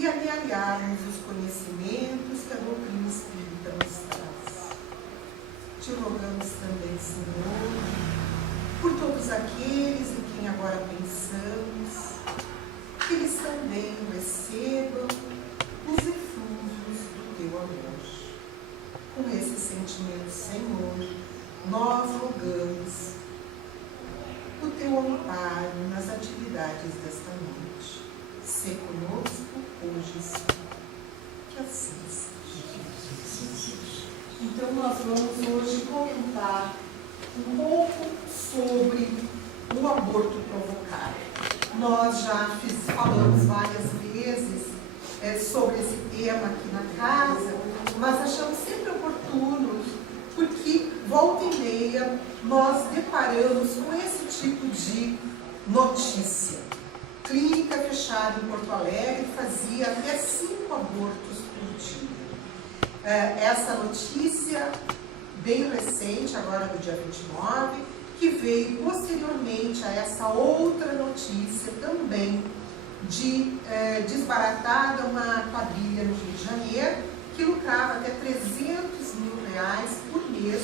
e amealharmos os conhecimentos que a doutrina espírita nos traz. Te rogamos também, Senhor, por todos aqueles em quem agora pensamos, que eles também recebam os eflúvios do teu amor. Com esse sentimento, Senhor, nós rogamos o teu amparo nas atividades desta noite. Sê conosco hoje e sempre. Que assim seja. Então, nós vamos hoje comentar um pouco sobre o aborto provocado. Nós já falamos várias vezes sobre esse tema aqui na casa, mas achamos sempre oportuno, porque volta e meia nós deparamos com esse tipo de notícia. Clínica fechada em Porto Alegre fazia até 5 abortos por dia. Essa notícia bem recente, agora do dia 29, que veio posteriormente a essa outra notícia também de desbaratada uma quadrilha no Rio de Janeiro que lucrava até R$300 mil por mês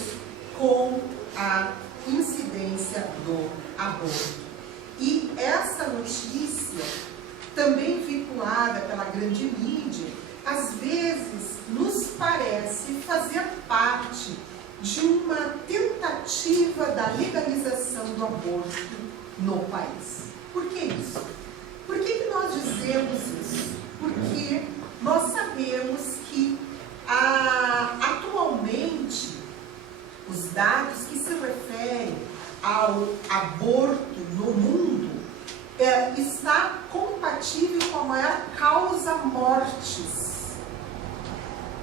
com a incidência do aborto. E essa notícia, também vinculada pela grande mídia, às vezes nos parece fazer parte de uma tentativa da legalização do aborto no país. Por que isso? Por que nós dizemos isso? Porque nós sabemos que atualmente os dados que se referem ao aborto no mundo está compatível com a maior causa mortes.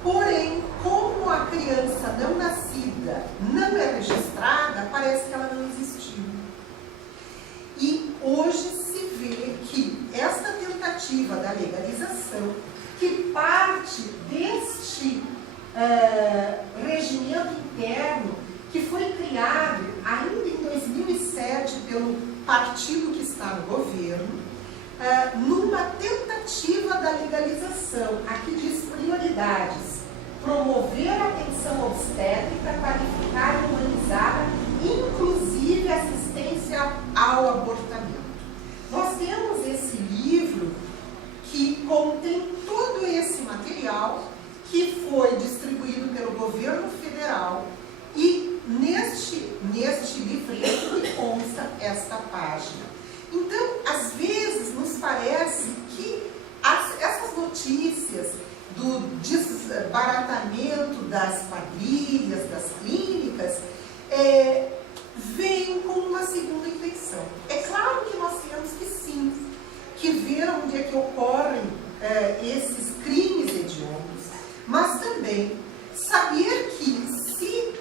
Porém, como a criança não nascida não é registrada, parece que ela não existiu. E hoje se vê que esta tentativa da legalização, que parte deste regimento interno que foi criado ainda em 2007 pelo partido que está no governo, numa tentativa da legalização. Aqui diz prioridades: promover a atenção obstétrica qualificada e humanizada, inclusive assistência ao abortamento. Nós temos esse livro que contém todo esse material que foi distribuído pelo governo federal, e neste livreto que consta esta página. Então, às vezes, nos parece que essas notícias do desbaratamento das quadrilhas, das clínicas, vêm com uma segunda intenção. É claro que nós temos que sim, que ver onde é que ocorrem esses crimes hediondos, mas também saber que se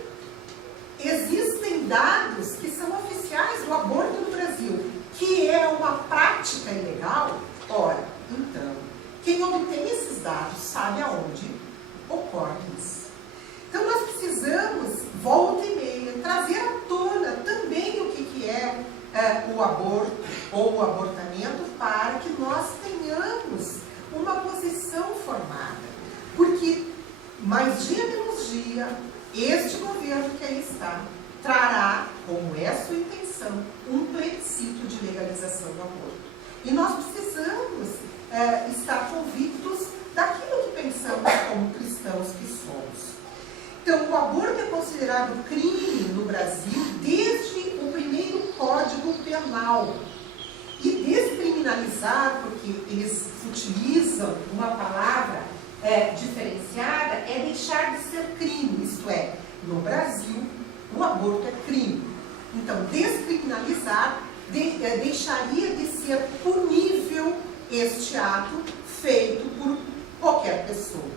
existem dados que são oficiais do aborto no Brasil, que é uma prática ilegal, ora, então, quem obtém esses dados sabe aonde ocorre isso. Então, nós precisamos, volta e meia, trazer à tona também o que é o aborto ou o abortamento, para que nós tenhamos uma posição formada. Porque, mais dia menos dia, este governo que aí está trará, como é a sua intenção, um plebiscito de legalização do aborto. E nós precisamos estar convictos daquilo que pensamos como cristãos que somos. Então, o aborto é considerado crime no Brasil desde o primeiro Código Penal. E descriminalizar, porque eles utilizam uma palavra diferenciada, é deixar de ser crime, isto é, no Brasil, o aborto é crime. Então, descriminalizar deixaria de ser punível este ato feito por qualquer pessoa.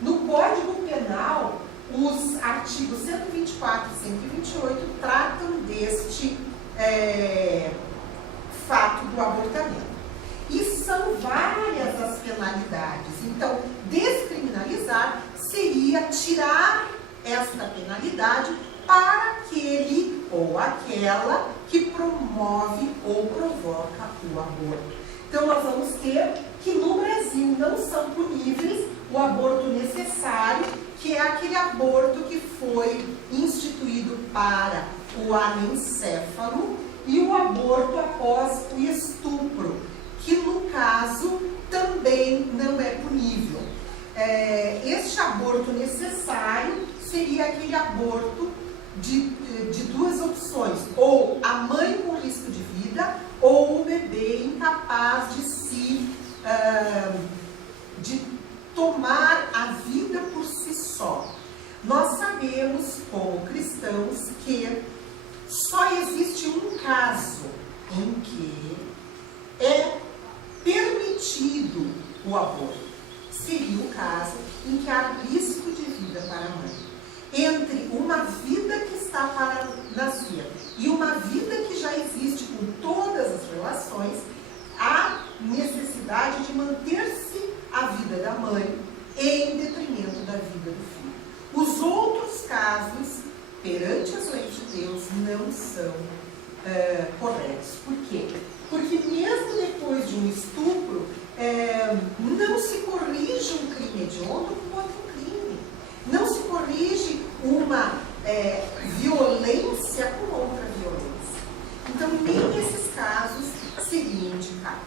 No Código Penal, os artigos 124 e 128 tratam deste fato do abortamento. E são várias as penalidades. Então, descriminalizar seria tirar esta penalidade para aquele ou aquela que promove ou provoca o aborto. Então, nós vamos ter que no Brasil não são puníveis o aborto necessário, que é aquele aborto que foi instituído para o anencéfalo, e o aborto após o estupro, que no caso também não é punível. Este aborto necessário seria aquele aborto de duas opções, ou a mãe com risco de vida, ou o bebê incapaz de tomar a vida por si só. Nós sabemos, como cristãos, que só existe um caso em que é permitido o aborto. Seria o caso em que há risco de vida para a mãe. Entre uma vida que está para nascer e uma vida que já existe com todas as relações, há necessidade de manter-se a vida da mãe em detrimento da vida do filho. Os outros casos, perante as leis de Deus, não são corretos. Por quê? Porque mesmo depois de um estupro, não se corrige um crime hediondo com outro crime. Não se corrige uma violência com outra violência. Então, nem esses casos seria indicado.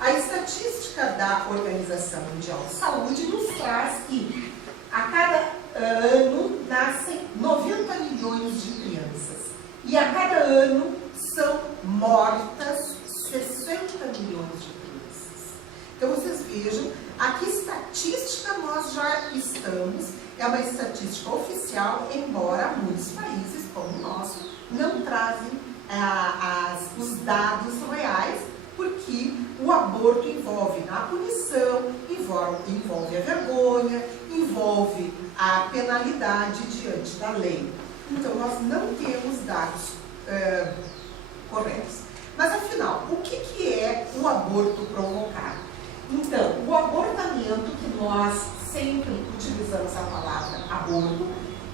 A estatística da Organização Mundial de Saúde nos traz que a cada ano nascem 90 milhões de crianças. E a cada ano são mortas 60 milhões de crianças. Então, vocês vejam, a que estatística nós já estamos. É uma estatística oficial, embora muitos países, como o nosso, não trazem os dados reais, porque o aborto envolve a punição, envolve a vergonha, envolve a penalidade diante da lei. Então, nós não temos dados corretos. Mas, afinal, o que é o aborto provocado? Então, o abortamento, que nós sempre utilizamos a palavra aborto,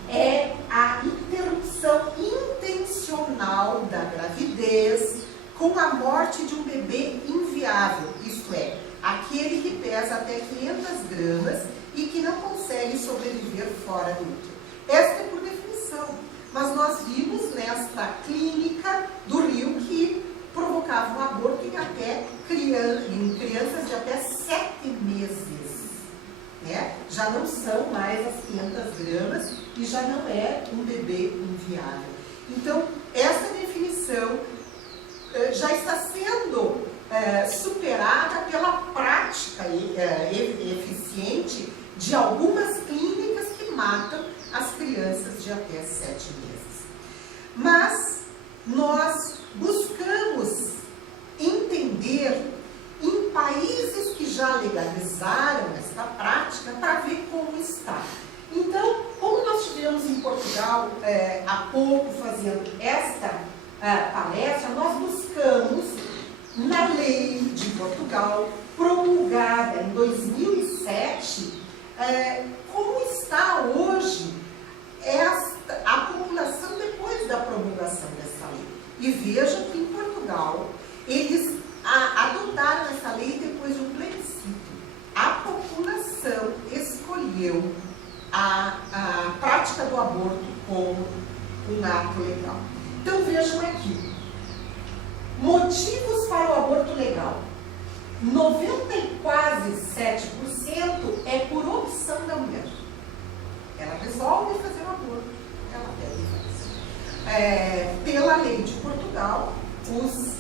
é a interrupção intencional da gravidez com a morte de um bebê inviável, isto é, aquele que pesa até 500 gramas e que não consegue sobreviver fora do útero. Esta é por definição, mas nós vimos nesta clínica do Rio que provocava um aborto em crianças de até 7 meses. Já não são mais as 500 gramas e já não é um bebê inviável. Então, essa definição já está sendo superada pela prática eficiente de algumas clínicas que matam as crianças de até 7 meses. Mas nós buscamos entender em países que já legalizaram esta prática para ver como está. Então, como nós tivemos em Portugal há pouco fazendo esta palestra, nós buscamos na lei de Portugal, promulgada em 2007, como está hoje a população depois da promulgação dessa lei. E vejam que em Portugal, eles adotaram essa lei depois de um plebiscito. A população escolheu a prática do aborto como um ato legal. Então vejam aqui, motivos para o aborto legal. 97% é por opção da mulher. Ela resolve fazer o aborto, ela deve fazer. Pela lei de Portugal,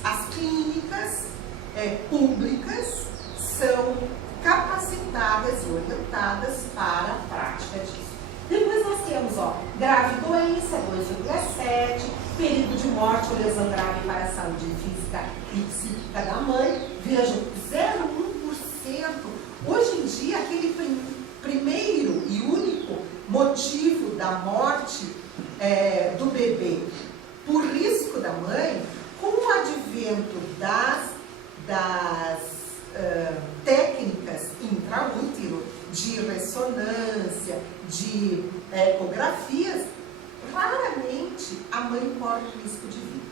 as clínicas públicas são capacitadas e orientadas para a prática disso. Depois nós temos grave doença, 2,7%, período de morte ou lesão grave para a saúde física e psíquica da mãe, vejam, 0,1%. Hoje em dia, aquele primeiro e único motivo da morte do bebê por risco da mãe, com o advento das técnicas intraútero, de ressonância, de ecografias, raramente a mãe corre risco de vida.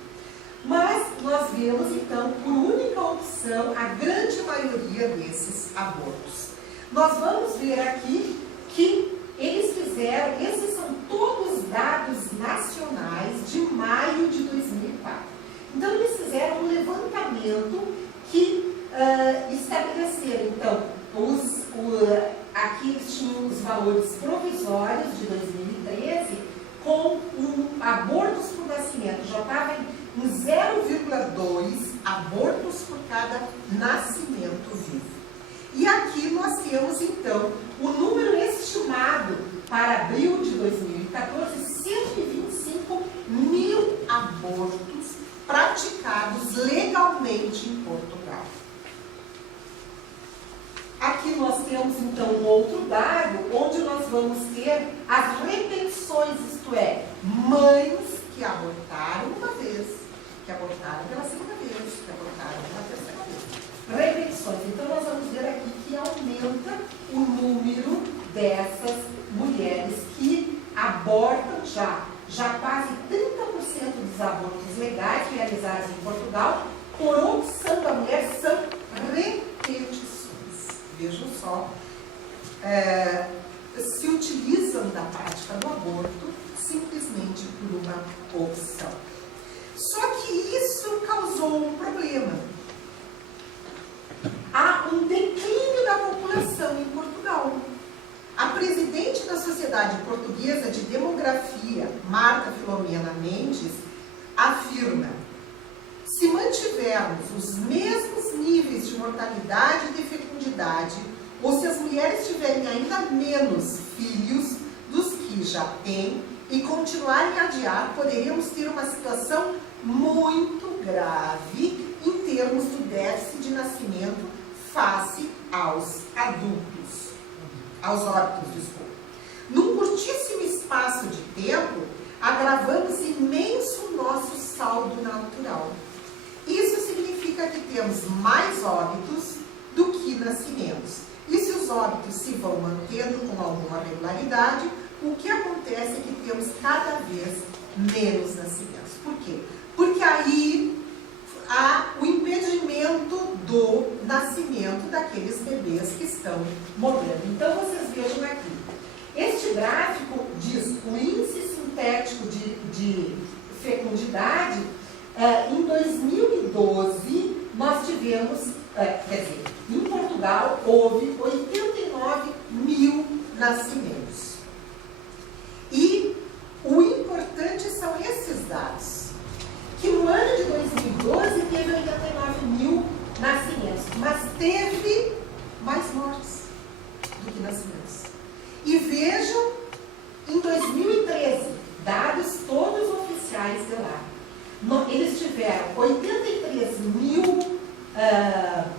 Mas nós vemos, então, por única opção, a grande maioria desses abortos. Nós vamos ver aqui que eles fizeram, esses são todos dados nacionais de maio de 2004. Então, eles fizeram um levantamento que estabeleceram, então, aqui eles tinham os valores provisórios de 2013, com abortos por nascimento, já estava em 0,2 abortos por cada nascimento vivo. E aqui nós temos, então, o número estimado para abril de 2014, 125 mil abortos praticados legalmente em Portugal. Aqui nós temos, então, um outro dado, onde nós vamos ter as repetições, isto é, mães que abortaram uma vez, que abortaram pela segunda vez, que abortaram pela terceira vez. Repetições. Então, nós vamos ver aqui que aumenta o número dessas mulheres que abortam já quase 30% dos abortos legais realizados em Portugal, por opção da mulher, são repetições. Vejam só, se utilizam da prática do aborto simplesmente por uma opção. Só que isso causou um problema. Há um declínio da população em Portugal. A presidente da Sociedade Portuguesa de Demografia, Marta Filomena Mendes, afirma: se mantivermos os mesmos níveis de mortalidade e de fecundidade, ou se as mulheres tiverem ainda menos filhos dos que já têm e continuarem a adiar, poderíamos ter uma situação muito grave em termos do déficit de nascimento face aos adultos, aos óbitos, desculpa. Num curtíssimo espaço de tempo, agravamos imenso nosso saldo natural. Isso significa que temos mais óbitos do que nascimentos. E se os óbitos se vão mantendo com alguma regularidade, o que acontece é que temos cada vez menos nascimentos. Por quê? Porque aí há o impedimento do nascimento daqueles bebês que estão morrendo. Então, vocês vejam aqui. Este gráfico diz o índice sintético de fecundidade. Em 2012, nós tivemos, em Portugal, houve 89 mil nascimentos. E o importante são esses dados. Que no ano de 2012 teve 89 mil nascimentos, mas teve mais mortes do que nascimentos. E vejam, em 2013, dados todos oficiais de lá, eles tiveram 83 mil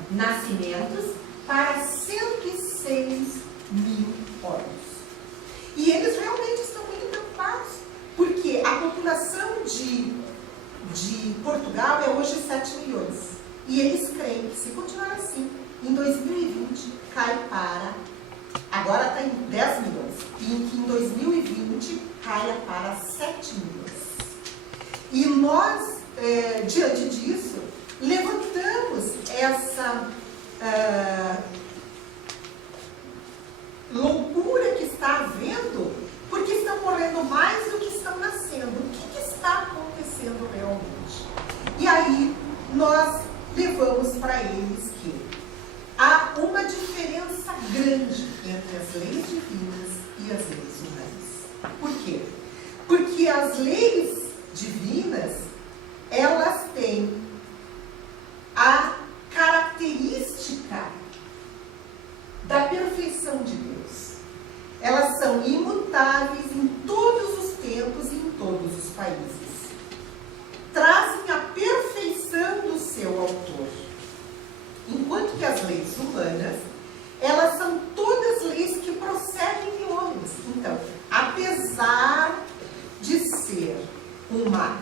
nascimentos para 106 mil óbitos. E eles realmente estão muito preocupados, porque a população de Portugal é hoje 7 milhões. E eles creem que, se continuar assim, em 2020 cai para, agora está em 10 milhões, e que em 2020 caia para 7 milhões. E nós, diante disso, levantamos essa loucura que está havendo, porque estão morrendo mais do que estão nascendo. O que está acontecendo realmente? E aí, nós levamos para eles que há uma diferença grande entre as leis divinas e as leis humanas. Por quê? Porque as leis divinas, elas têm a característica da perfeição de Deus. Elas são imutáveis em todos os tempos e em todos os países. Trazem a perfeição do seu autor. Enquanto que as leis humanas, elas são todas leis que procedem de homens. Então, apesar de ser uma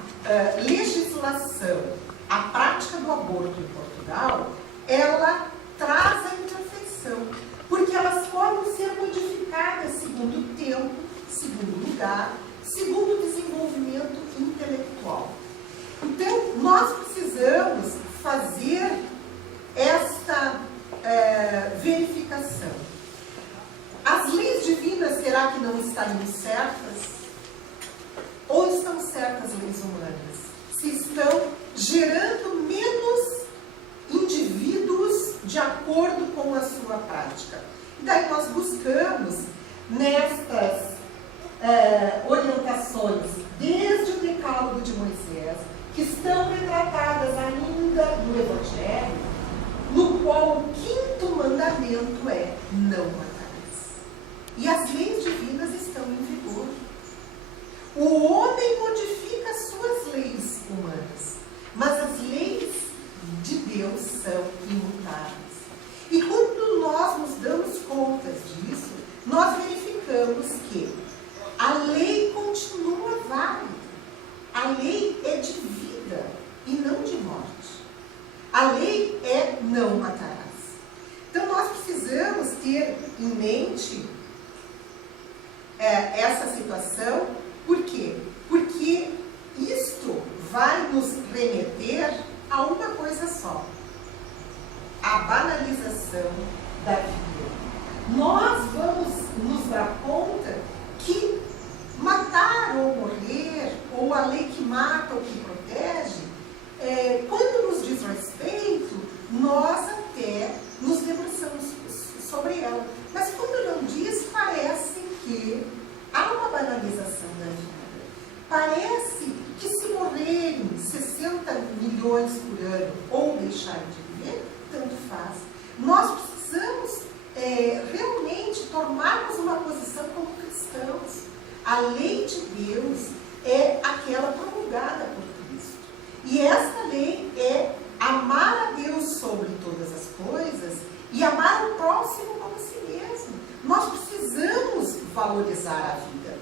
legislação, a prática do aborto em Portugal, ela traz a imperfeição, porque elas podem ser modificadas segundo o tempo, segundo o lugar, segundo o desenvolvimento intelectual. Então, nós precisamos fazer esta verificação. que não estariam certas? Ou estão certas as leis humanas? Se estão gerando menos indivíduos de acordo com a sua prática. E daí nós buscamos nestas orientações, desde o Decálogo de Moisés, que estão retratadas ainda no Evangelho, no qual o 5º mandamento é: não matarás. E as leis divinas estão em vigor. O homem modifica suas leis humanas, mas as leis de Deus são imutáveis. E quando nós nos damos conta disso, nós verificamos que a lei continua válida. A lei é de vida e não de morte. A lei é não matarás. Então nós precisamos ter em mente essa situação. Por quê? Porque isto vai nos remeter a uma coisa só: a banalização da vida. Nós vamos nos dar conta que matar ou morrer, ou a lei que mata ou que protege, quando nos diz respeito, nós até nos debruçamos sobre ela. Mas quando não diz, parece que há uma banalização da vida. Parece que se morrerem 60 milhões por ano ou deixarem de viver, tanto faz. Nós precisamos realmente tomarmos uma posição como cristãos. A lei de Deus é aquela promulgada por Cristo. E esta lei é amar a Deus sobre todas as coisas e amar o próximo como a si mesmo. Nós precisamos valorizar a vida.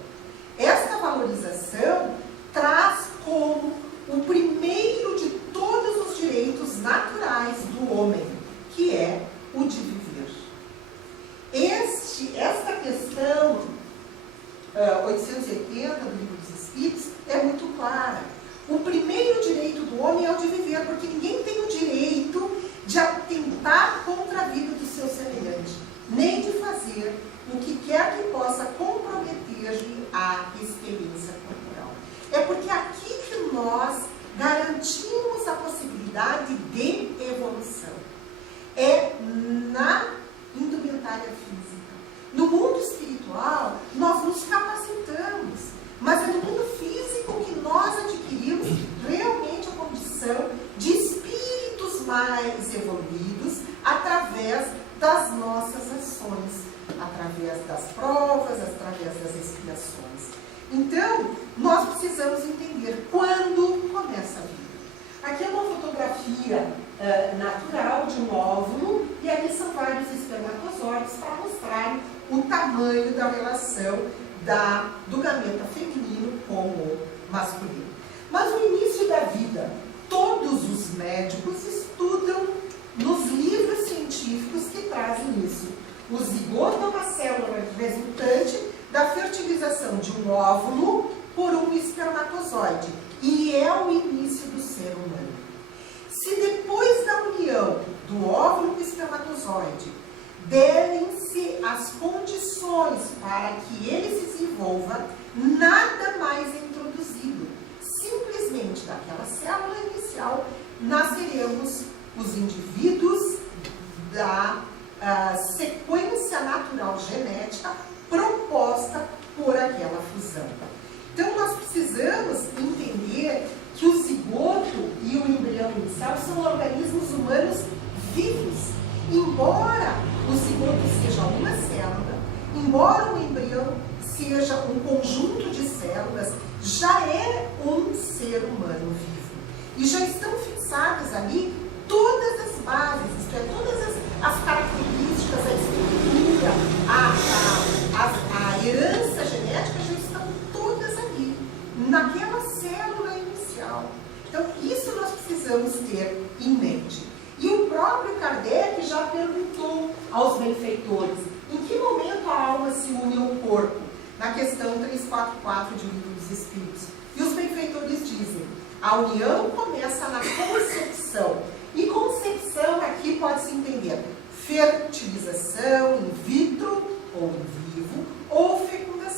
Esta valorização traz como o primeiro de todos os direitos naturais do homem, que é o de viver. Esta questão 880 do Livro dos Espíritos é muito clara. O primeiro direito do homem é o de viver, porque ninguém tem o direito de atentar contra a vida do seu semelhante, nem de fazer o que quer que possa comprometer-lhe a experiência corporal. É porque aqui que nós garantimos a possibilidade de evolução. É na indumentária física. No mundo espiritual, nós nos capacitamos, mas é no mundo físico que nós adquirimos realmente a condição de espíritos mais evoluídos através das nossas ações, através das provas, através das expiações. Então, nós precisamos entender quando começa a vida. Aqui é uma fotografia natural de um óvulo, e aqui são vários espermatozoides para mostrar o tamanho da relação do gameta feminino com o masculino. Mas no início da vida, todos os médicos estudam nos livros científicos que trazem isso. O zigoto é uma célula resultante da fertilização de um óvulo por um espermatozoide, e é o início do ser humano. Se depois da união do óvulo com o espermatozoide derem-se as condições para que ele se desenvolva, nada mais é introduzido. Simplesmente daquela célula inicial nasceremos os indivíduos da sequência natural genética proposta por aquela fusão. Então nós precisamos entender que o zigoto e o embrião inicial são organismos humanos vivos. Embora o zigoto seja uma célula, embora o embrião seja um conjunto de células, já é um ser humano vivo. E já estão fixadas ali todas as bases, isto é, todas as características, a estrutura, a herança genética já estão todas ali, naquela célula inicial. Então, isso nós precisamos ter em mente. E o próprio Kardec já perguntou aos benfeitores: em que momento a alma se une ao corpo? Na questão 344 de O Livro dos Espíritos. E os benfeitores dizem: a união começa na concepção. E concepção aqui pode-se entender fertilização in vitro ou in vivo, ou fecundação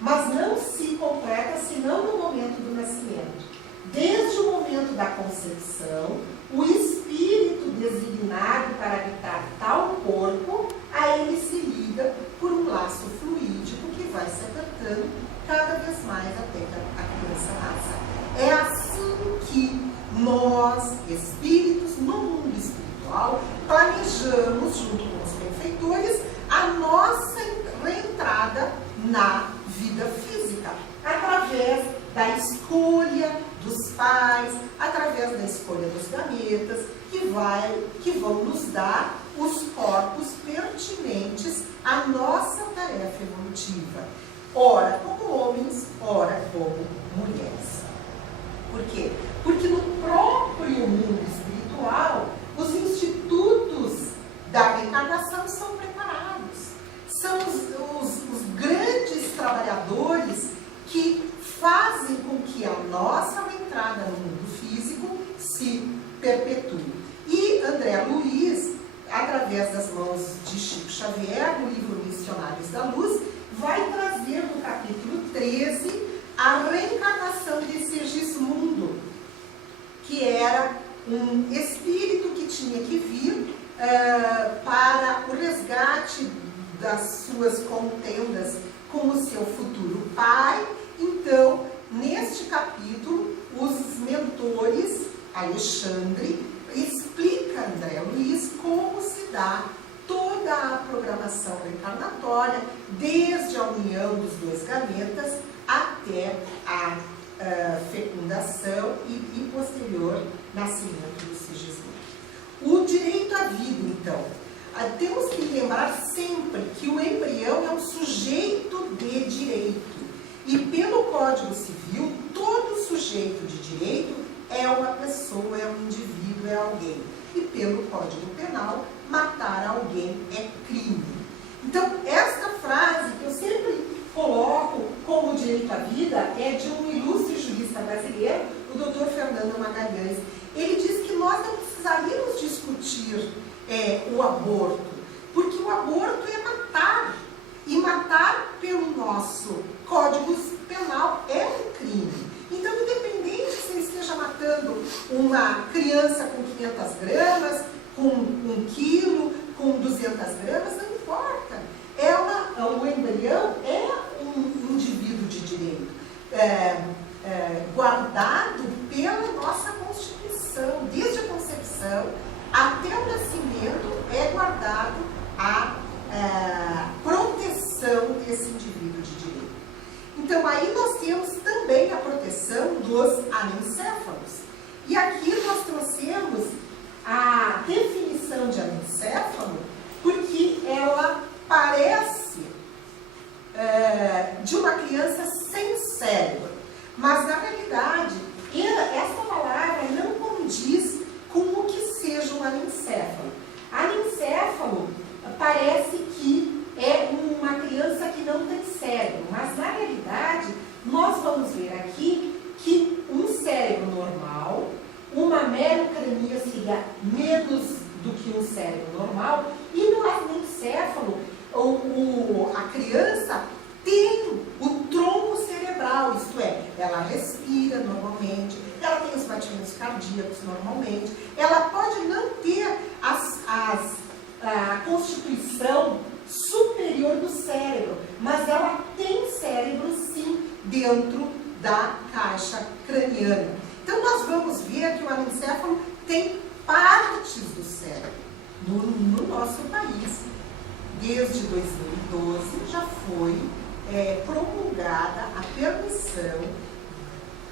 mas não se completa senão no momento do nascimento. Desde o momento da concepção, o espírito designado para habitar tal corpo, a ele se liga por um laço fluídico que vai se apertando cada vez mais até que a criança nasça. É assim que nós, espíritos, no mundo espiritual, planejamos, junto com os benfeitores, a nossa reentrada na vida física, através da escolha dos pais, através da escolha dos gametas, que vão nos dar os corpos pertinentes à nossa tarefa evolutiva, ora como homens, ora como mulheres. Por quê? Porque no próprio mundo espiritual, os institutos da reencarnação são preparados. São os grandes trabalhadores que fazem com que a nossa entrada no mundo físico se perpetue. E André Luiz, através das mãos de Chico Xavier, no livro Missionários da Luz, vai trazer no capítulo 13 a reencarnação de Sergismundo, que era um espírito que tinha que vir para o resgate das suas contendas com o seu futuro pai. Então, neste capítulo, os mentores, Alexandre, explica a André Luiz como se dá toda a programação reencarnatória, desde a união dos dois gametas até a fecundação e posterior nascimento do Sigismundo. O direito à vida, então. Temos que lembrar sempre que o embrião é um sujeito de direito. E pelo Código Civil, todo sujeito de direito é uma pessoa, é um indivíduo, é alguém. E pelo Código Penal, matar alguém é crime. Então, esta frase que eu sempre coloco como direito à vida é de um ilustre jurista brasileiro, o Dr. Fernando Magalhães. Ele diz que nós não precisaríamos discutir o aborto, porque o aborto é matar. E matar pelo nosso Código Penal é um crime. Então, independente se ele esteja matando uma criança com 500 gramas, com 1 quilo, com 200 gramas, não importa. O embrião é um indivíduo de direito, guardado pela nossa Constituição. Desde a concepção até o nascimento é guardado a proteção desse indivíduo de direito. Então, aí nós temos também a proteção dos anencéfalos. E aqui nós trouxemos a definição de anencéfalo, porque ela parece de uma criança sem cérebro. Mas, na realidade, essa palavra não condiz com o que seja um anencéfalo. Anencéfalo parece que é uma criança que não tem cérebro, mas na realidade nós vamos ver aqui que um cérebro normal, uma merocrania seria menos do que um cérebro normal, e no anencéfalo a criança tem o tronco cerebral, isto é, ela respira normalmente, ela tem os batimentos cardíacos normalmente, ela pode não ter a constituição superior do cérebro, mas ela tem cérebro sim dentro da caixa craniana. Então nós vamos ver que o anencéfalo tem partes do cérebro no nosso país. Desde 2012 já foi promulgada a permissão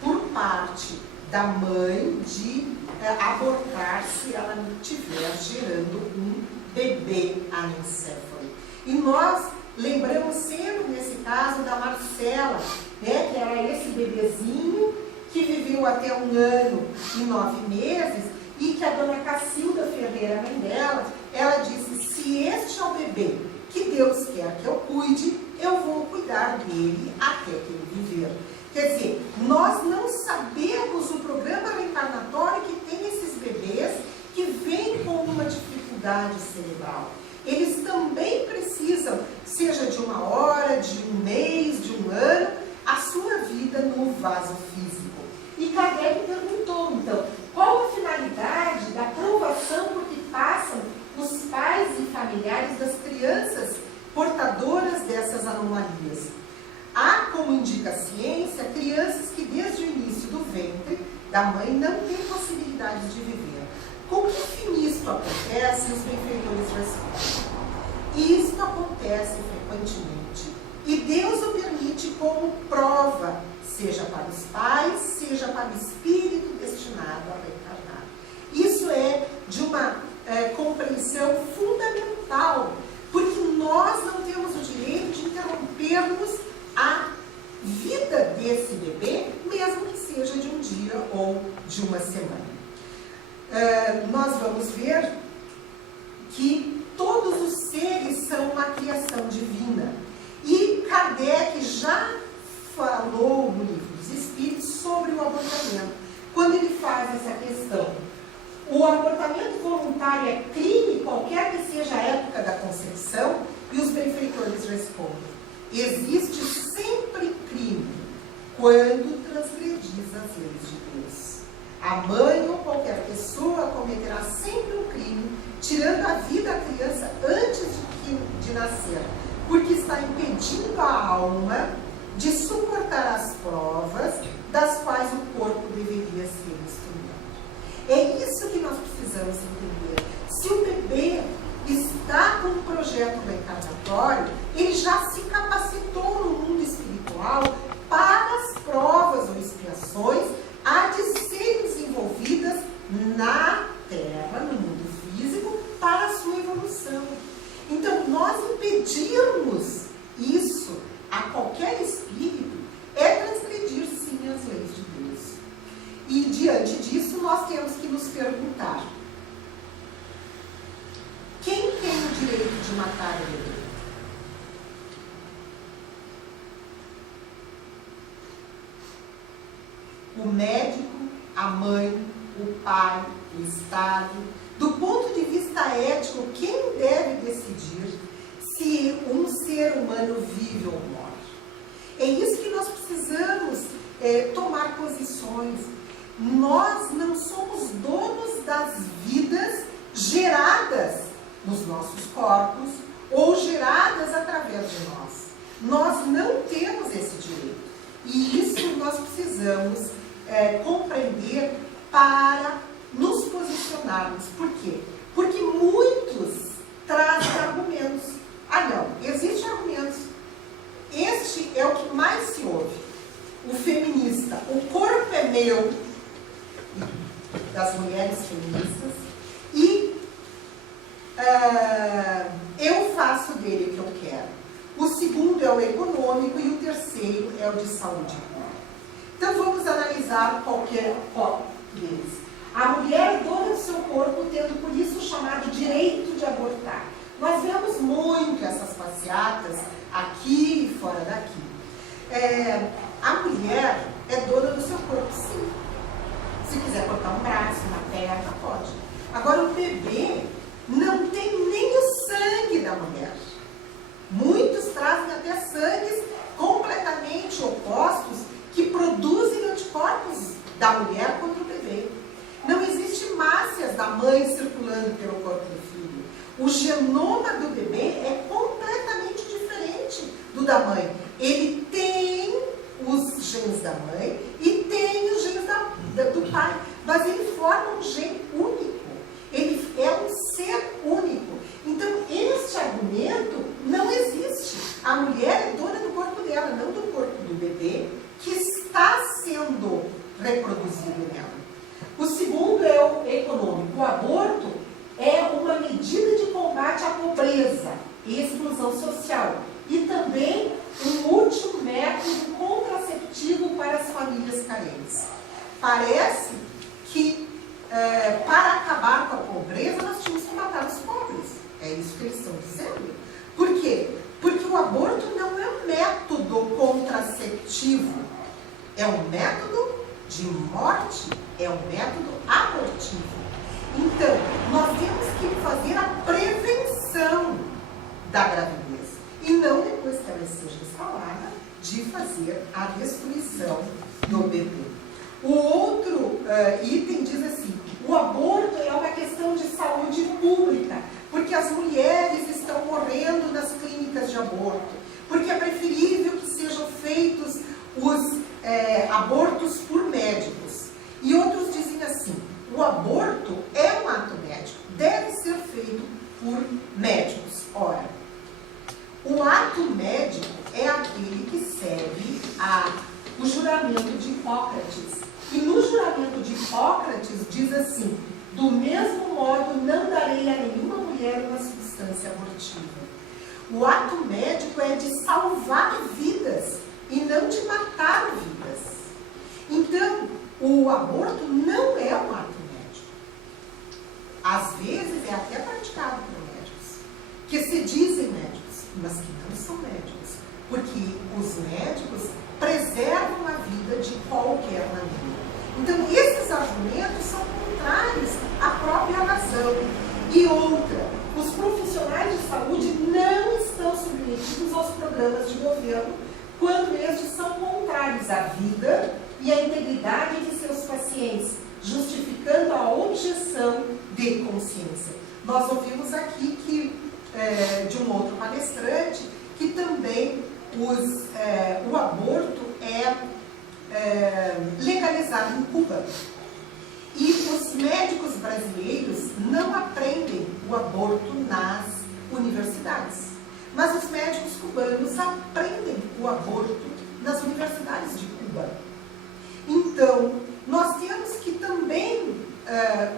por parte da mãe de abortar se ela estiver gerando um bebê anencéfalo. E nós lembramos sempre nesse caso da Marcela, né, que era esse bebezinho que viveu até 1 ano e 9 meses e que a dona Cacilda Ferreira, mãe dela, ela disse: se este é o bebê que Deus quer que eu cuide, eu vou cuidar dele até que ele viver. Quer dizer, nós não sabemos o programa reencarnatório que tem esses bebês que vêm com uma dificuldade cerebral. eles também precisam, seja de uma hora, de um mês, de um ano, a sua vida no vaso físico. E Kardec perguntou, então, qual a finalidade da provação por que passam os pais e familiares das crianças portadoras dessas anomalias? Há, como indica a ciência, crianças que desde o início do ventre da mãe não têm possibilidade de viver. Com que fim isto acontece? Os benfeitores respondem. Isto acontece frequentemente e Deus o permite como prova, seja para os pais, seja para o espírito destinado a reencarnar. Isso é de uma compreensão fundamental, porque nós não temos o direito de interrompermos a vida desse bebê, mesmo que seja de um dia ou de uma semana. Nós vamos ver que todos os seres são uma criação divina. E Kardec já falou no Livro dos Espíritos sobre o abortamento. Quando ele faz essa questão, o abortamento voluntário é crime, qualquer que seja a época da concepção? E os benfeitores respondem: existe sempre crime quando transgredis as leis de Deus. A mãe ou qualquer pessoa cometerá sempre um crime, tirando a vida da criança antes de nascer, porque está impedindo a alma de suportar as provas das quais o corpo deveria ser instrumento. É isso que nós precisamos entender. Se o bebê está com um projeto reencarnatório, ele já se capacitou no mundo espiritual para as provas ou expiações há de serem desenvolvidas na Terra, no mundo físico, para a sua evolução. Então, nós impedirmos isso a qualquer espírito é transgredir, sim, as leis de Deus. E, diante disso, nós temos que nos perguntar: quem tem o direito de matar o bebê? O médico, a mãe, o pai, o Estado? Do ponto de vista ético, quem deve decidir se um ser humano vive ou morre? É isso que nós precisamos tomar posições. Nós não somos donos das vidas geradas nos nossos corpos ou geradas através de nós. Nós não temos esse direito. E isso nós precisamos compreender para nos posicionarmos. Por quê? Porque muitos trazem argumentos. Ah, não, existem argumentos. Este é o que mais se ouve. O feminista: o corpo é meu, das mulheres feministas, e eu faço dele o que eu quero. O segundo é o econômico e o terceiro é o de saúde pública. Então vamos analisar qual deles. A mulher dona do seu corpo, tendo por isso o chamado direito de abortar. Nós vemos muito essas passeatas aqui e fora daqui. A mulher é dona do seu corpo, sim. Se quiser cortar um braço, uma perna, pode. Agora, o bebê não tem nem o sangue da mulher. Muitos trazem até sangues completamente opostos que produzem anticorpos da mulher contra o bebê. Não existe hemácias da mãe circulando pelo corpo do filho. O genoma do bebê é completamente diferente do da mãe. Ele tem os genes da mãe e tem os genes do pai, mas ele forma um gene único. Ele é um ser único. Então, este argumento não existe. A mulher é dona do corpo dela, não do corpo do bebê que está sendo reproduzido nela. O segundo é o econômico. O aborto é uma medida de combate à pobreza e exclusão social. E também um último método contraceptivo para as famílias carentes. Parece que para acabar com a pobreza nós tínhamos que matar os pobres. É isso que eles estão dizendo. Por quê? Porque o aborto não é um método contraceptivo. É um método de morte, é um método abortivo. Então, nós temos que fazer a prevenção. aborto, porque é preferível que sejam feitos os abortos por médicos. E outros dizem assim, o aborto é um ato médico, deve ser feito por médicos. Ora, o ato médico é aquele que segue o juramento de Hipócrates. E no juramento de Hipócrates diz assim, do mesmo modo não darei a nenhuma mulher uma substância abortiva. O ato médico é de salvar vidas e não de matar vidas. Então, o aborto não é um ato médico. Às vezes é até praticado por médicos, que se dizem médicos, mas que não são médicos, porque os médicos preservam a vida de qualquer maneira. Então, esses argumentos são contrários à própria razão. E outra, os profissionais de saúde não estão submetidos aos programas de governo quando estes são contrários à vida e à integridade de seus pacientes, justificando a objeção de consciência. Nós ouvimos aqui de um outro palestrante que também o aborto é legalizado em Cuba. E os médicos brasileiros não aprendem o aborto nas universidades. Mas os médicos cubanos aprendem o aborto nas universidades de Cuba. Então, nós temos que também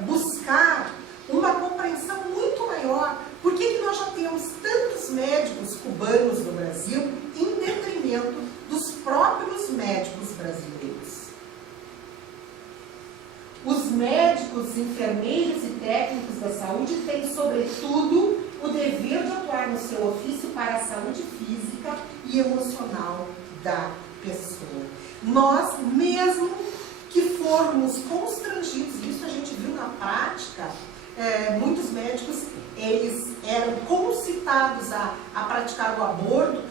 buscar uma compreensão muito maior. Por que nós já temos tantos médicos cubanos no Brasil em detrimento dos próprios médicos brasileiros? Os médicos, enfermeiros e técnicos da saúde têm, sobretudo, o dever de atuar no seu ofício para a saúde física e emocional da pessoa. Nós, mesmo que formos constrangidos, isso a gente viu na prática, muitos médicos, eles eram concitados a praticar o aborto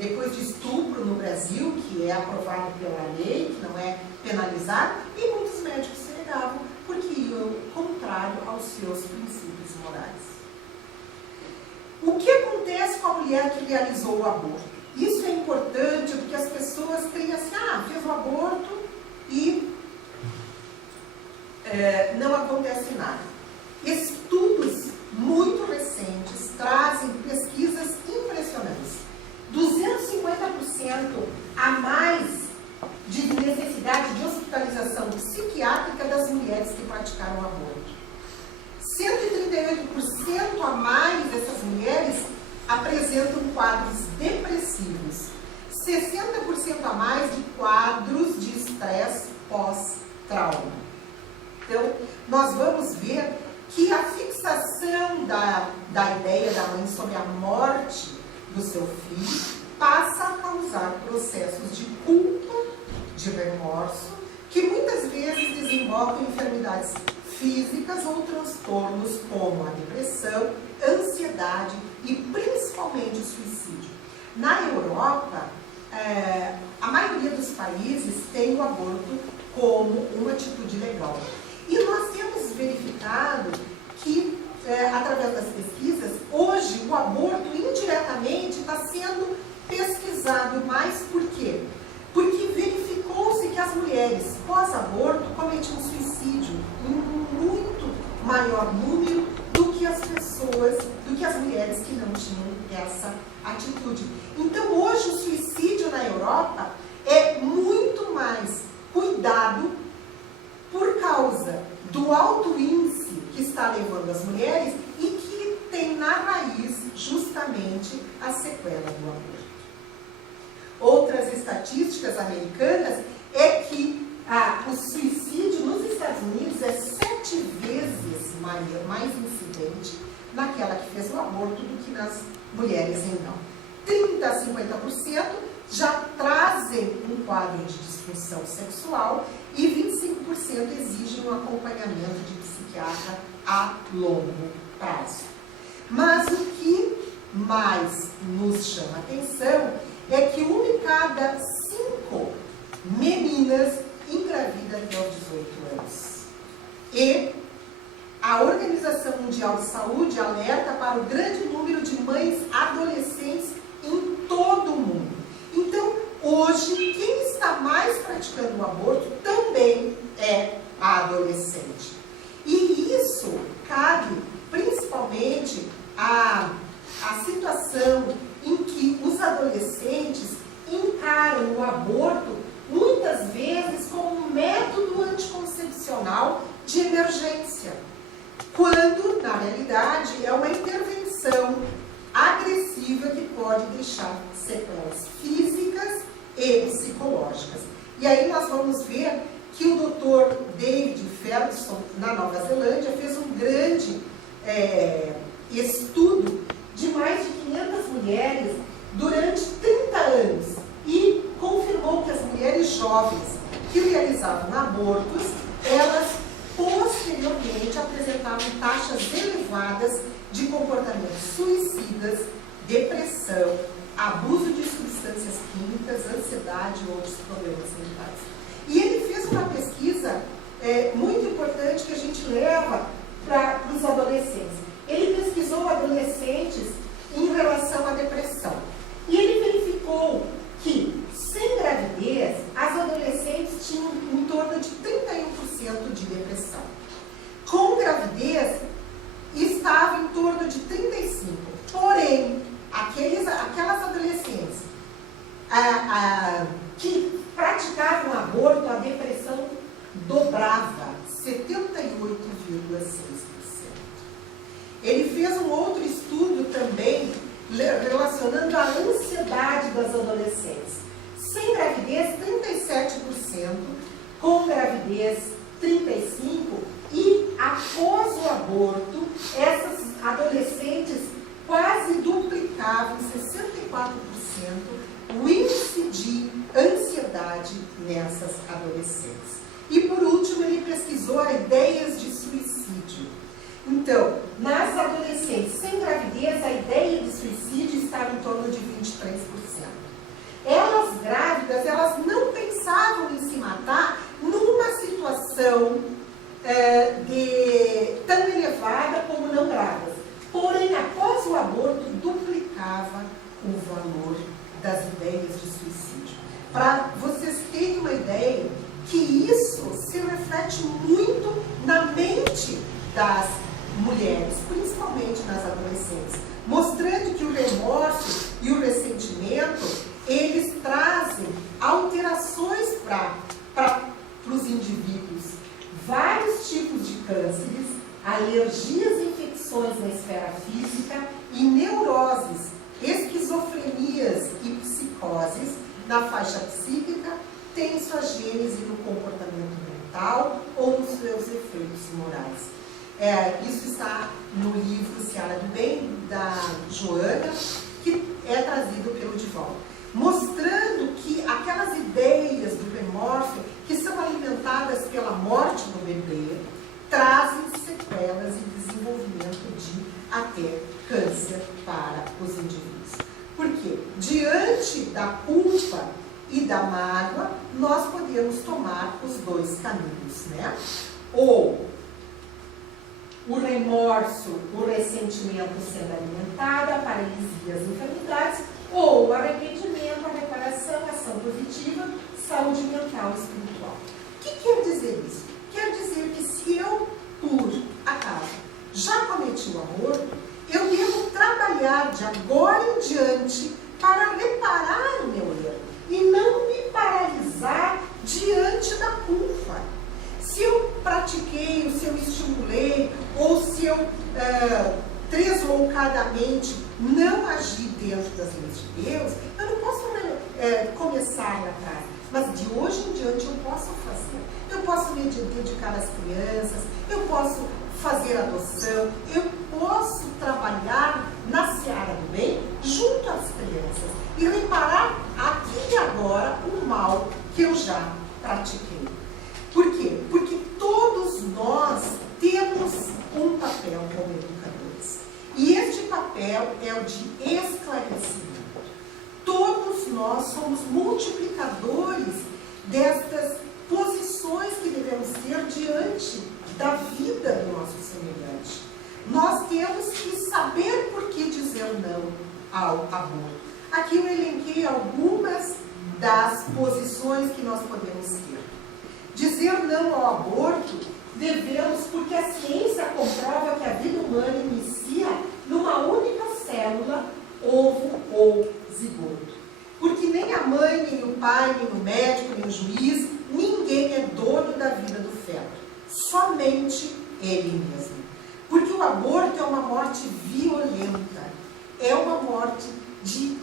depois de estupro no Brasil, que é aprovado pela lei, que não é penalizado, e muitos médicos se negavam porque iam contrário aos seus princípios morais. O que acontece com a mulher que realizou o aborto? Isso é importante porque as pessoas creem assim, fez o aborto e não acontece nada. Estudos muito recentes trazem pesquisas impressionantes. 250% a mais de necessidade de hospitalização psiquiátrica das mulheres que praticaram o aborto. 138% a mais dessas mulheres apresentam quadros depressivos. 60% a mais de quadros de estresse pós-trauma. Então, nós vamos ver que a fixação da ideia da mãe sobre a morte do seu filho passa a causar processos de culpa, de remorso, que muitas vezes desembocam em enfermidades físicas ou transtornos como a depressão, ansiedade e principalmente o suicídio. Na Europa, a maioria dos países tem o aborto como uma atitude legal. E nós temos verificado que, através das pesquisas, hoje o aborto indiretamente está sendo pesquisado mais por quê? Porque verificou-se que as mulheres pós-aborto cometiam suicídio em um muito maior número do que as mulheres que não tinham essa atitude. Então hoje o suicídio na Europa é muito mais cuidado por causa do alto índice que está levando as mulheres e que tem na raiz justamente a sequela do aborto. Outras estatísticas americanas é que o suicídio nos Estados Unidos é 7 vezes mais incidente naquela que fez o aborto do que nas mulheres em não. 30% a 50% já trazem um quadro de disfunção sexual e 25% exigem um acompanhamento de psiquiatra a longo prazo. Mas o que mais nos chama a atenção é que 1 em cada 5 meninas engravida até aos 18 anos. E a Organização Mundial de Saúde alerta para o grande número de mães adolescentes em todo o mundo. Então, hoje, quem está mais praticando o aborto também é a adolescente. E isso cabe principalmente à situação em que os adolescentes encaram o aborto muitas vezes como um método anticoncepcional de emergência, quando, na realidade, é uma intervenção agressiva que pode deixar sequelas físicas e psicológicas. E aí nós vamos ver que o Dr. David Ferguson, na Nova Zelândia, fez um grande estudo de mais de 500 mulheres durante 30 anos e confirmou que as mulheres jovens que realizavam abortos, elas posteriormente apresentavam taxas elevadas de comportamentos suicidas, depressão, abuso de substâncias químicas, ansiedade e outros problemas mentais. E ele fez uma pesquisa muito importante que a gente leva para os adolescentes. Ele pesquisou adolescentes em relação à depressão. E ele verificou que, sem gravidez, as adolescentes tinham em torno de 31% de depressão. Com gravidez, estava em torno de 35%. Porém, aquelas adolescentes que praticavam aborto, a depressão dobrava, 78,6%. Ele fez um outro estudo também relacionando a ansiedade das adolescentes. Sem gravidez, 37%, com gravidez, 35%, e após o aborto, essas adolescentes quase duplicavam, 64%, o índice de ansiedade nessas adolescentes. E por último, ele pesquisou ideias de suicídio. Então, nas adolescentes sem gravidez, a ideia de suicídio estava em torno de 23%. Elas grávidas, elas não pensavam em se matar numa situação tão elevada como não grávidas. Porém, após o aborto, duplicava o valor das ideias de suicídio. Para vocês terem uma ideia que isso se reflete muito na mente das mulheres, principalmente nas adolescentes, mostrando que o remorso e o ressentimento, eles trazem alterações para os indivíduos. Vários tipos de cânceres, alergias e infecções na esfera física e neuroses, esquizofrenias e psicoses na faixa psíquica têm sua gênese no comportamento mental ou nos seus efeitos morais. Isso está no livro Seara do Bem, da Joana, que é trazido pelo Divaldo, mostrando que aquelas ideias do remorso que são alimentadas pela morte do bebê trazem sequelas e desenvolvimento de até câncer para os indivíduos. Por quê? Diante da culpa e da mágoa, nós podemos tomar os dois caminhos, né? Ou o remorso, o ressentimento sendo alimentado, a paralisia, as enfermidades, ou o arrependimento, a reparação, a ação positiva, saúde mental e espiritual. O que quer dizer isso? Quer dizer que se eu, por acaso, já cometi o aborto, eu devo trabalhar de agora em diante para reparar o meu erro e não me paralisar diante da culpa. Se eu pratiquei, se eu estimulei, ou se eu tresloucadamente não agi dentro das leis de Deus, eu não posso começar lá atrás. Mas de hoje em diante eu posso fazer. Eu posso me dedicar às crianças, eu posso fazer adoção, eu posso trabalhar na seara do bem junto às crianças e reparar aqui e agora o mal que eu já pratiquei. Por quê? Porque todos nós temos um papel como educadores. E este papel é o de esclarecimento. Todos nós somos multiplicadores destas posições que devemos ter diante da vida do nosso semelhante. Nós temos que saber por que dizer não ao aborto. Aqui eu elenquei algumas das posições que nós podemos ter. Dizer não ao aborto devemos, porque a ciência comprova que a vida humana inicia numa única célula, ovo ou zigoto. Porque nem a mãe, nem o pai, nem o médico, nem o juiz, ninguém é dono da vida do feto. Somente ele mesmo. Porque o aborto é uma morte violenta. É uma morte de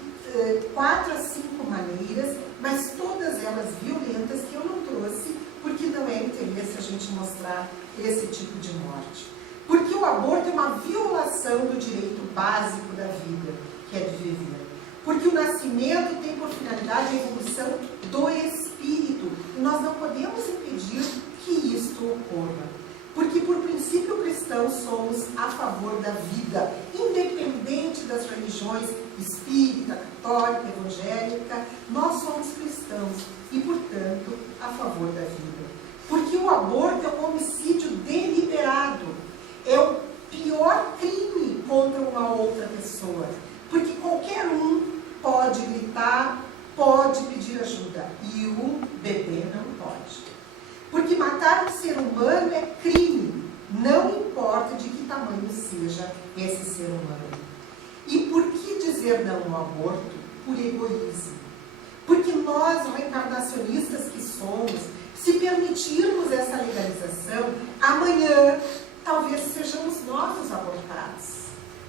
4 a 5 maneiras, mas todas elas violentas, que eu não trouxe, porque não é interesse a gente mostrar esse tipo de morte. Porque o aborto é uma violação do direito básico da vida, que é de viver. Porque o nascimento tem por finalidade a evolução do espírito. E nós não podemos impedir que isto ocorra. Porque, por princípio cristão, somos a favor da vida, independente das religiões espírita, católica, evangélica, nós somos cristãos e, portanto, a favor da vida. Porque o aborto é um homicídio deliberado, é o pior crime contra uma outra pessoa. Porque qualquer um pode gritar, pode pedir ajuda, e o bebê não pode. Porque matar um ser humano é crime, não importa de que tamanho seja esse ser humano. E por que dizer não ao aborto? Por egoísmo. Porque nós, reencarnacionistas que somos, se permitirmos essa legalização, amanhã talvez sejamos nós os abortados.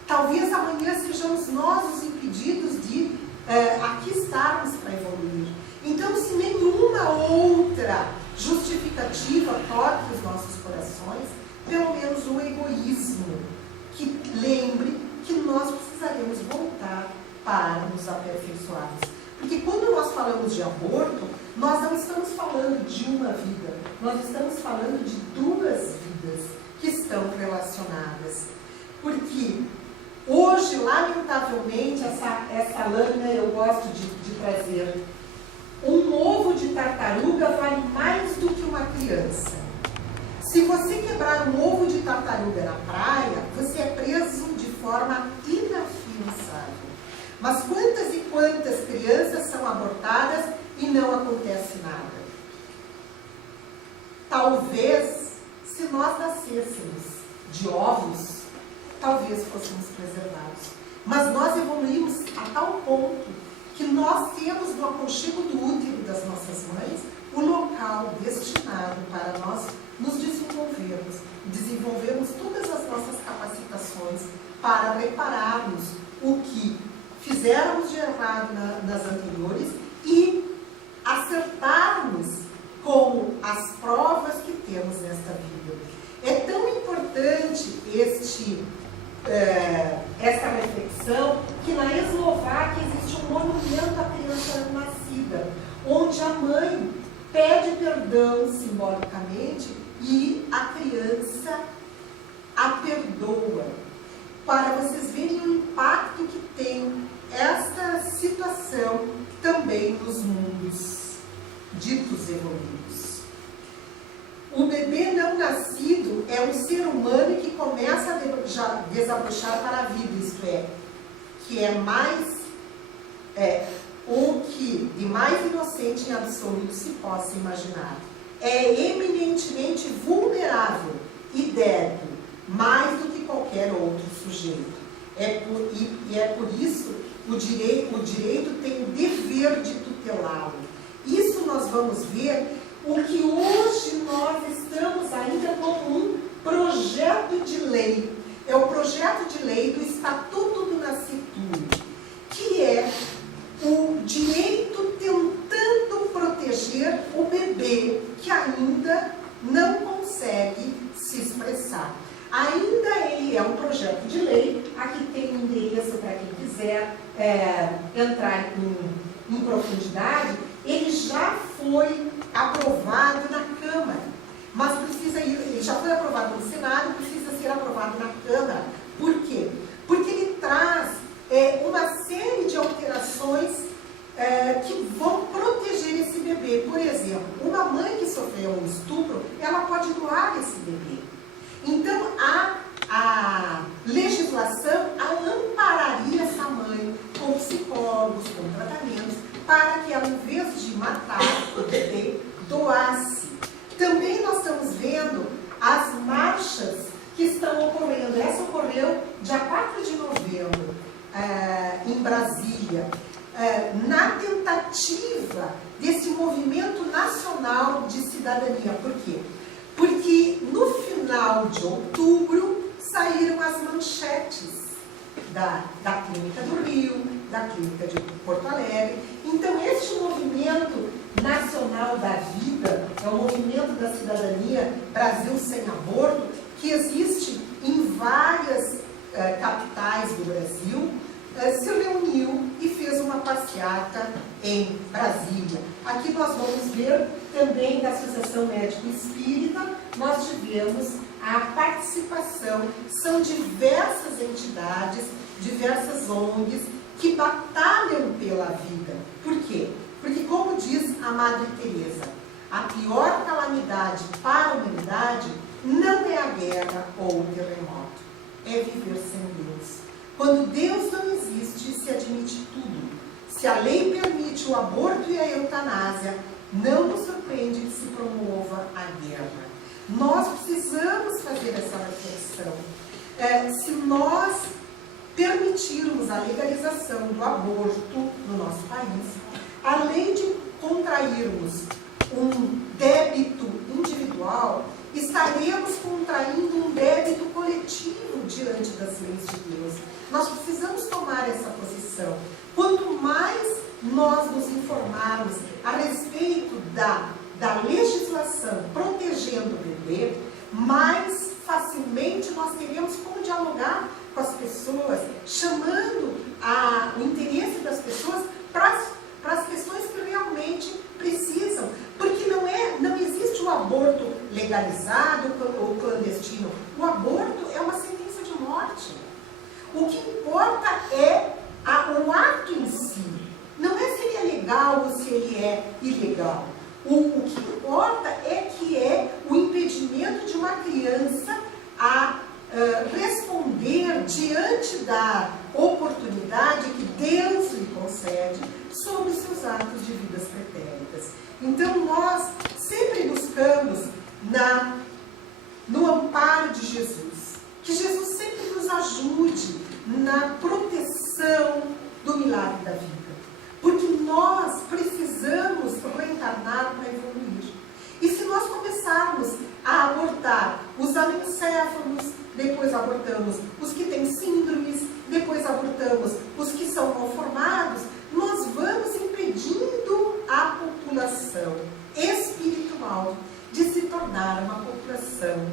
Talvez amanhã sejamos nós os impedidos de aqui estarmos para evoluir. Então, se nenhuma outra justificativa toque os nossos corações, pelo menos o egoísmo, que lembre que nós precisaremos voltar para nos aperfeiçoarmos. Porque quando nós falamos de aborto, nós não estamos falando de uma vida, nós estamos falando de 2 vidas que estão relacionadas. Porque hoje, lamentavelmente, essa lâmina eu gosto de trazer. Um ovo de tartaruga vale mais do que uma criança. Se você quebrar um ovo de tartaruga na praia, você é preso de forma inafiançável. Mas quantas e quantas crianças são abortadas e não acontece nada? Talvez, se nós nascêssemos de ovos, talvez fôssemos preservados. Mas nós evoluímos a tal ponto que nós temos no aconchego do útero das nossas mães o local destinado para nós nos desenvolvermmos todas as nossas capacitações para repararmos o que fizéramos de errado nas anteriores e acertarmos com as provas que temos nesta vida. É tão importante essa reflexão que na Eslováquia existe um monumento à criança nascida, onde a mãe pede perdão simbolicamente e a criança a perdoa, para vocês verem o impacto que tem esta situação também nos mundos ditos evoluídos. O bebê não nascido é um ser humano que começa a desabrochar para a vida, isto é, que é o que de mais inocente e absoluto se possa imaginar. É eminentemente vulnerável e débil, mais do que qualquer outro sujeito. E é por isso o direito tem o dever de tutelá-lo. Isso nós vamos ver o que hoje nós estamos ainda como um projeto de lei. É o projeto de lei do Estatuto do Nascituro, que é o direito tentando proteger o bebê que ainda não consegue se expressar. Ainda ele é um projeto de lei, aqui tem um endereço para quem quiser entrar em profundidade. Ele já foi aprovado na Câmara, mas ele já foi aprovado no Senado, precisa ser aprovado na Câmara. Por quê? Porque ele traz uma série de alterações que vão proteger esse bebê. Por exemplo, uma mãe que sofreu um estupro, ela pode doar esse bebê. Então, a em Brasília, na tentativa desse movimento nacional de cidadania. Por quê? Porque no final de outubro saíram as manchetes da Clínica do Rio, da Clínica de Porto Alegre. Então, este movimento nacional da vida, é o movimento da cidadania Brasil Sem Aborto, que existe em várias capitais do Brasil, se reuniu e fez uma passeata em Brasília. Aqui nós vamos ver também da Associação Médico Espírita, nós tivemos a participação, são diversas entidades, diversas ONGs que batalham pela vida. Por quê? Porque, como diz a Madre Teresa, a pior calamidade para a humanidade não é a guerra ou o terremoto, é viver sem Deus. Quando Deus não existe, se admite tudo. Se a lei permite o aborto e a eutanásia, não nos surpreende que se promova a guerra. Nós precisamos fazer essa reflexão. Se nós permitirmos a legalização do aborto no nosso país, além de contrairmos um débito individual, estaremos contraindo um débito coletivo diante das leis de Deus. Nós precisamos tomar essa posição. Quanto mais nós nos informarmos a respeito da legislação protegendo o bebê, mais facilmente nós teremos como dialogar com as pessoas, chamando o interesse das pessoas para as questões que realmente precisam. Porque não existe o aborto legalizado ou clandestino. O aborto é uma sentença de morte. O que importa é o ato em si. Não é se ele é legal ou se ele é ilegal. O que importa é que é o impedimento de uma criança a responder diante da oportunidade que Deus lhe concede sobre os seus atos de vidas pretéritas. Então nós sempre buscamos no amparo de Jesus, que Jesus sempre nos ajude na proteção do milagre da vida. Porque nós precisamos reencarnar para evoluir. E se nós começarmos a abortar os anencéfalos, depois abortamos os que têm síndromes, depois abortamos os que são malformados, nós vamos impedindo a população espiritual de se tornar uma população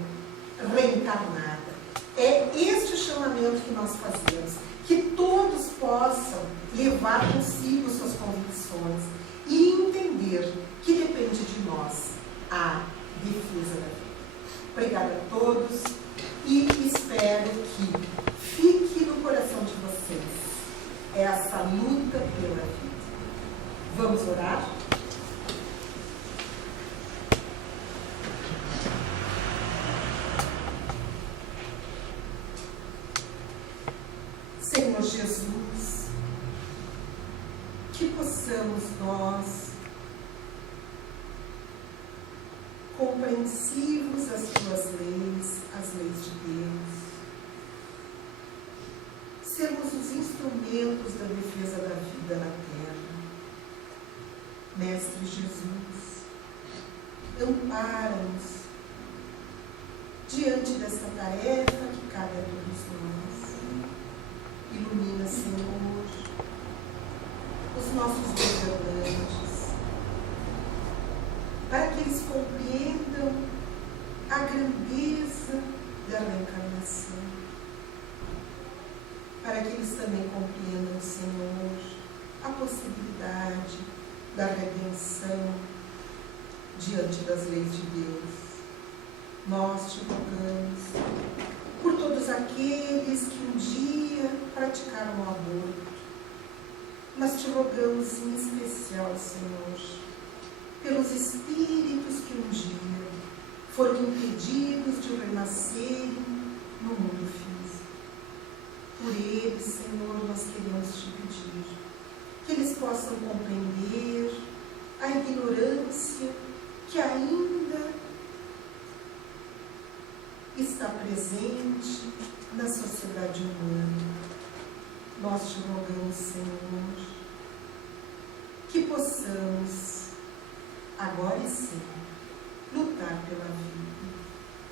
reencarnada. É este o chamamento que nós fazemos, que todos possam levar consigo suas convicções e entender que depende de nós a defesa da vida. Obrigada a todos e espero que fique no coração de vocês essa luta pela vida. Vamos orar? Senhor Jesus, que possamos nós, compreensivos às tuas leis, as leis de Deus, sermos os instrumentos da defesa da vida na terra. Mestre Jesus, ampara-nos diante desta tarefa que cabe a todos nós. Ilumina, Senhor, os nossos governantes, para que eles compreendam a grandeza da reencarnação, para que eles também compreendam, Senhor, a possibilidade da redenção diante das leis de Deus. Nós te rogamos por todos aqueles que um dia praticaram o aborto. Nós te rogamos em especial, Senhor, pelos espíritos que um dia foram impedidos de renascerem no mundo físico. Por eles, Senhor, nós queremos te pedir que eles possam compreender a ignorância que ainda está presente na sociedade humana. nós te rogamos, Senhor, que possamos, agora e sempre, lutar pela vida,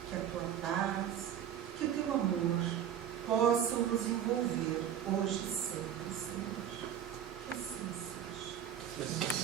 que a tua paz, que o teu amor possam nos envolver hoje e sempre, Senhor. Que assim seja.